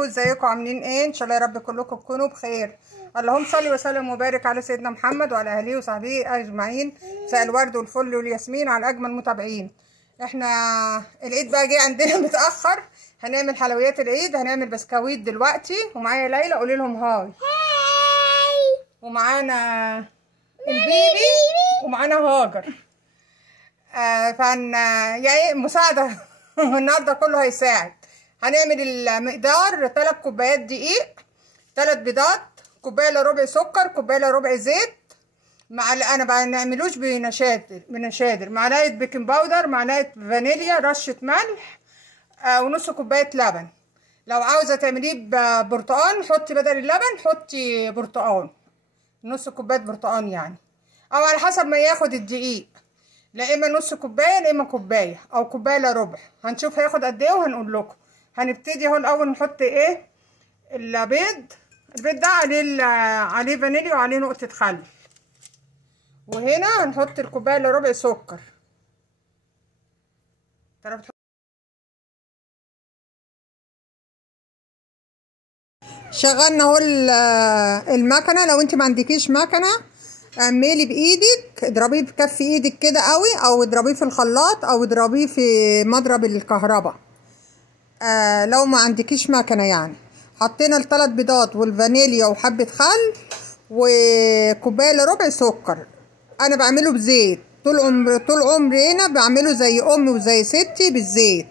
عليكم، ازيكم عاملين ايه؟ ان شاء الله يا رب كلكم تكونوا بخير. اللهم صل وسلم وبارك على سيدنا محمد وعلى اهله وصحبه اجمعين. مساء الورد والفل والياسمين على اجمل متابعين. احنا العيد بقى جه عندنا متاخر، هنعمل حلويات العيد، هنعمل بسكويت دلوقتي. ومعايا ليلى، قولي لهم هاي. ومعانا البيبي ومعانا هاجر. يعني مساعدة النهارده كله هيساعد. هنعمل المقدار 3 كوبايات دقيق، 3 بيضات، كوباية الا ربع سكر، كوباية الا ربع زيت، انا ما بنعملوش بنشادر، معلقة بيكنج باودر، معلقة فانيليا، رشة ملح، ونص كوباية لبن. لو عاوزة تعمليه ببرتقال حطي بدل اللبن حطي برتقال، نص كوباية برتقال يعني، او على حسب ما ياخد الدقيق، لا اما نص كوبايه لا اما كوبايه او كوبايه الا ربع. هنشوف هياخد قد ايه وهنقول لكم. هنبتدي اهو الاول نحط ايه؟ البيض ده عليه فانيليا وعليه نقطه خل. وهنا هنحط الكوبايه الا ربع سكر. شغلنا اهو المكنه. لو انت ما عندكيش مكنه اعملي بايدك، اضربيه بكف ايدك كده قوي، او اضربيه في الخلاط، او اضربيه في مضرب الكهرباء. لو ما عندكيش مكنه يعني. حطينا ال3 بيضات والفانيليا وحبه خل وكوبايه الا ربع سكر. انا بعمله بزيت، طول عمري هنا بعمله زي امي وزي ستي بالزيت.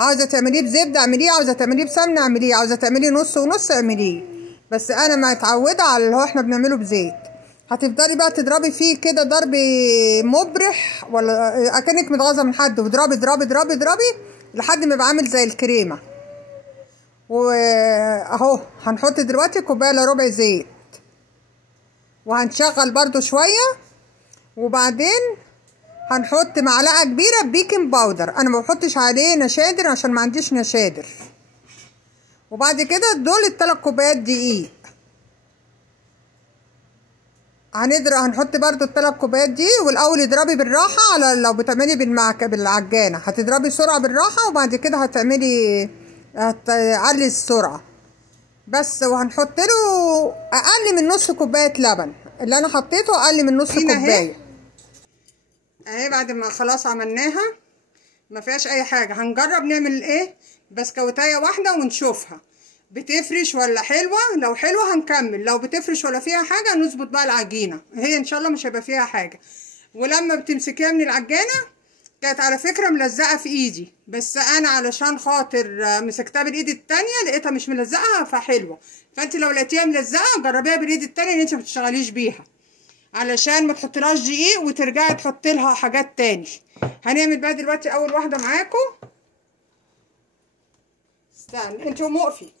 عاوزه تعمليه بزبده اعمليه، عاوزه تعمليه بسمنه اعمليه، عاوزه تعمليه نص ونص اعمليه، بس انا متعوده على اللي هو احنا بنعمله بزيت. هتفضلي بقى تضربي فيه كده ضرب مبرح، ولا اكنك متغاظه من حد، واضربي اضربي اضربي اضربي لحد ما يبقى عامل زي الكريمه. واهو هنحط دلوقتي كوبايه الا ربع زيت، وهنشغل برضو شويه، وبعدين هنحط معلقه كبيره بيكنج باودر. انا ما بحطش عليه نشادر عشان ما عنديش نشادر. وبعد كده دول ال3 كوبايات دقيق. هنحط برضو ال3 كوبايات دي. والاول اضربي بالراحه، على لو بتعملي بالعجانه هتضربي سرعه بالراحه، وبعد كده هتعلي السرعه بس. وهنحط له اقل من نص كوبايه لبن. اللي انا حطيته اقل من نص كوبايه اهي. بعد ما خلاص عملناها ما فيهاش اي حاجه، هنجرب نعمل ايه؟ بسكوتايه واحده ونشوفها بتفرش ولا حلوه. لو حلوه هنكمل، لو بتفرش ولا فيها حاجه نظبط بقى العجينه. هي ان شاء الله مش هيبقى فيها حاجه. ولما بتمسكيها من العجانه، كانت على فكره ملزقه في ايدي، بس انا علشان خاطر مسكتها بالايد التانية لقيتها مش ملزقه فحلوه. فانت لو لقيتيها ملزقه جربيها بالايد التانية اللي انت ما بتشتغليش بيها، علشان ما تحطيلهاش دقيق وترجعي تحطي لها حاجات تاني. هنعمل بقى دلوقتي اول واحده معاكم. استني انت وقفي.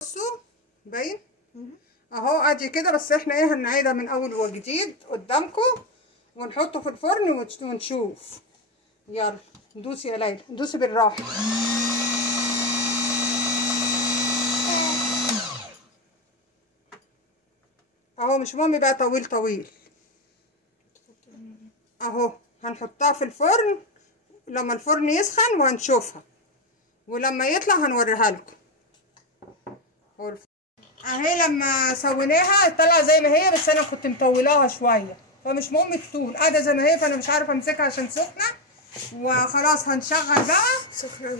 بصوا باين اهو ادي كده. بس احنا ايه، هنعيدها من اول وجديد قدامكم ونحطه في الفرن ونشوف. يلا دوسي يا ليلى، دوسي بالراحه. اهو مش مهم بقى طويل طويل. اهو هنحطها في الفرن لما الفرن يسخن وهنشوفها، ولما يطلع هنوريها لكم. اهي لما سويناها طلع زي ما هي، بس انا كنت مطولاها شويه فمش مهم تطول، قاعده زي ما هي، فانا مش عارفه امسكها عشان سخنه. وخلاص هنشغل بقى. سخنه.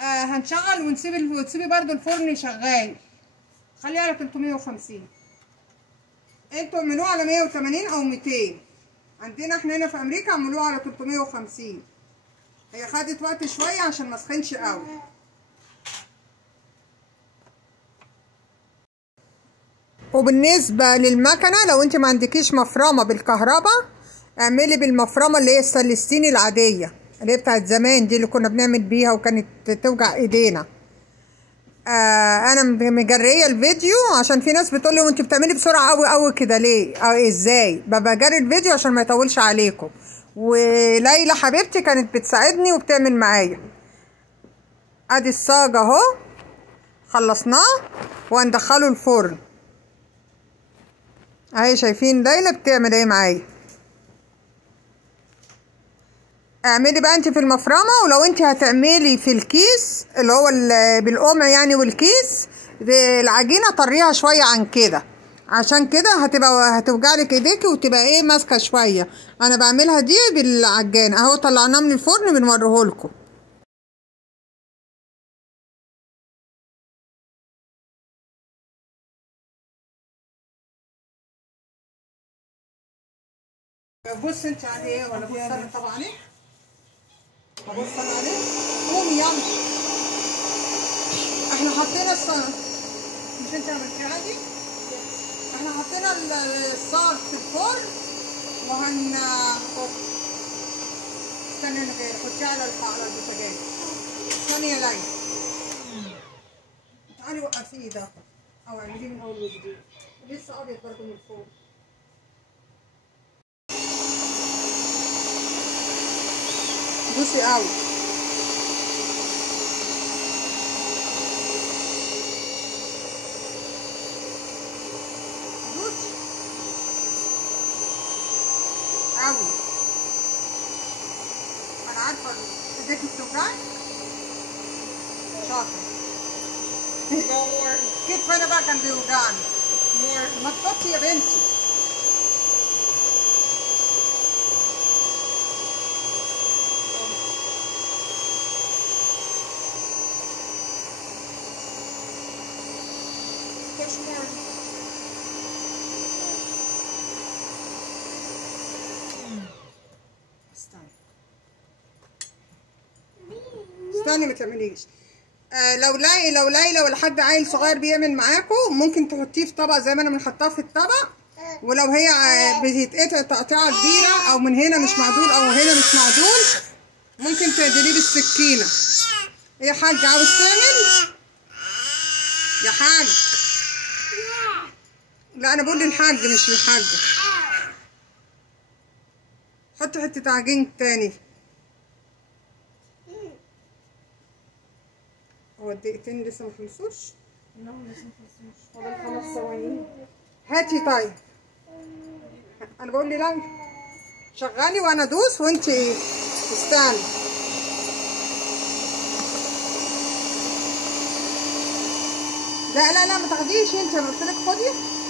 هنشغل وتسيبي برضو الفرن شغال. خليه على 350. انتوا اعملوه على 180 او 200. عندنا احنا هنا في امريكا عملوه على 350. هي خدت وقت شويه عشان ما سخنش قوي. وبالنسبه للمكنه، لو انت ما عندكيش مفرمه بالكهرباء اعملي بالمفرمه اللي هي السلستيني العاديه، اللي هي بتاعت زمان دي، اللي كنا بنعمل بيها وكانت توجع ايدينا. انا مجريه الفيديو عشان في ناس بتقولي وانت بتعملي بسرعه قوي قوي كده ليه او ازاي. بجري الفيديو عشان ما يطولش عليكم. وليلى حبيبتي كانت بتساعدني وبتعمل معايا. ادي الصاج اهو خلصناه وهندخله الفرن اهي. شايفين ليلى بتعمل ايه معايا؟ اعملي بقى انت في المفرمه، ولو انت هتعملي في الكيس اللي هو بالقمع يعني والكيس، العجينه طريها شويه عن كده، عشان كده هتوجعلك ايديكي وتبقى ايه ماسكه شويه. انا بعملها دي بالعجان اهو، طلعناه من الفرن بنوريهولكم. بص انت عليه ولا بص انا طبعا عليه؟ هبص انا عليه. قومي يلا. احنا حطينا مش انت عملتيه عادي؟ احنا حطينا الصاج في الفرن استني انا غير حطيه على البوتاجاز. استني يا ليلى. تعالي وقفيه ده او اعمليه من اول وجديد، لسه ابيض برضه من فوق. دوسي قوي. دوسي قوي. انا عارفه ايديكي بتوجعك. شاطر. كتف انا بقى كان بيوجعني. ما تحطي يا بنتي. استني ما تعمليش. لو ليلى ولا حد عيل صغير بيعمل معاكم، ممكن تحطيه في طبق زي ما انا بنحطها في الطبق، ولو هي بتتقطع تقطيعه كبيره او من هنا مش معدول او هنا مش معدول، ممكن تعدليه بالسكينه. ايه يا حاج عاوز تعمل؟ يا حاج. لا انا بقول للحاج مش للحاجه. حط حته عجين تاني. هو الدقيقتين لسه ما خلصوش؟ لا لسه ما خلصوش، فاضل 5 ثواني. هاتي طيب. انا بقول لا شغلي وانا ادوس وانت ايه استني. لا ما تاخديش انت، انا قلت لك خدي.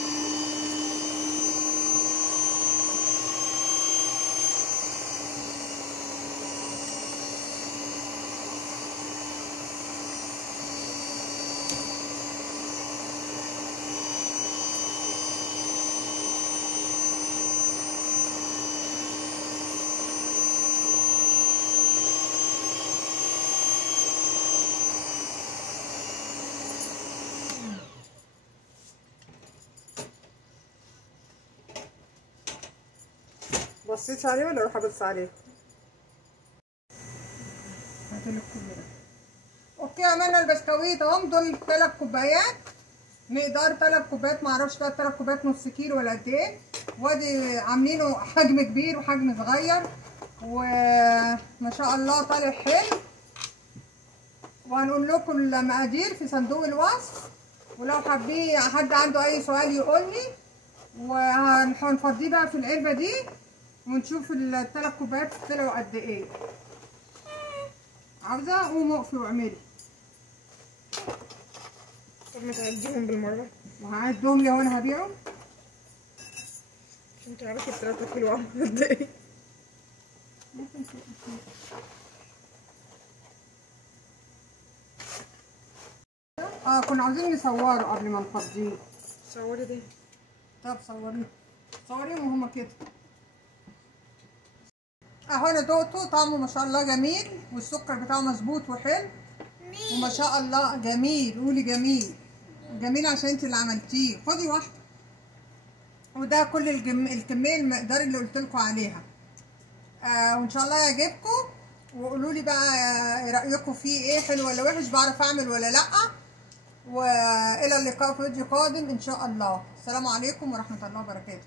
بصيتي عليه ولا اروح ابص عليه؟ هاتلك كل ده. اوكي عملنا البسكويت اهم، دول 3 كوبايات مقدار 3 كوبايات، معرفش بقى 3 كوبايات نص كيلو ولا قد ايه، وادي عاملينه حجم كبير وحجم صغير، وما شاء الله طالع حلو. وهنقول لكم المقادير في صندوق الوصف، ولو حابين حد عنده اي سؤال يقول لي، وهنفضيه بقى في العلبه دي ونشوف ال3 كوبايات طلعوا قد ايه. عاوزه قومي اقفي واعملي. طب ما تعديهم بالمره. وهعدهم لي وانا هبيعهم عشان تعرفي 3 كيلو عامل قد ايه. ممكن كنا عاوزين نصوره قبل ما نفضيه. صوري دي. طب صوريهم وهما كده اهو. انا دقته طعمه ما شاء الله جميل، والسكر بتاعه مظبوط وحلو وما شاء الله جميل. قولي جميل. جميل عشان انت اللي عملتيه. خدي واحده. وده كل الكميه المقدار اللي قلت لكم عليها. وان شاء الله يعجبكم، وقولوا لي بقى رايكم فيه ايه، حلو ولا وحش، بعرف اعمل ولا لا. والى اللقاء في فيديو قادم ان شاء الله. السلام عليكم ورحمه الله وبركاته.